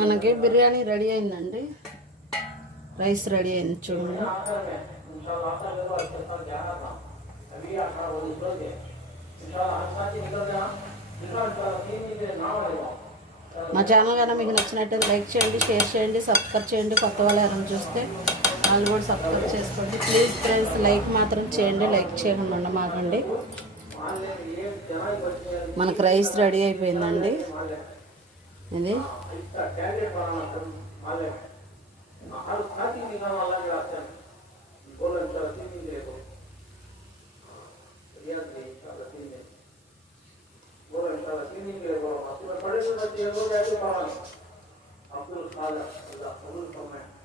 మనకి బిర్యానీ రెడీ అయిందండి. Rice ready అయింది చూడండి. మా ఛానల్ కన్నా మీకు నచ్చినట్టయితే లైక్ చేయండి, షేర్ చేయండి, సబ్స్క్రైబ్ చేయండి. కొత్త వాళ్ళు ఎవరైనా చూస్తే వాళ్ళు కూడా సబ్స్క్రైబ్ చేసుకోండి ప్లీజ్ ఫ్రెండ్స్. లైక్ మాత్రం చేయండి, లైక్ చేయకుండా ఉండమాకండి. మనకు రైస్ రెడీ అయిపోయిందండి. ఇది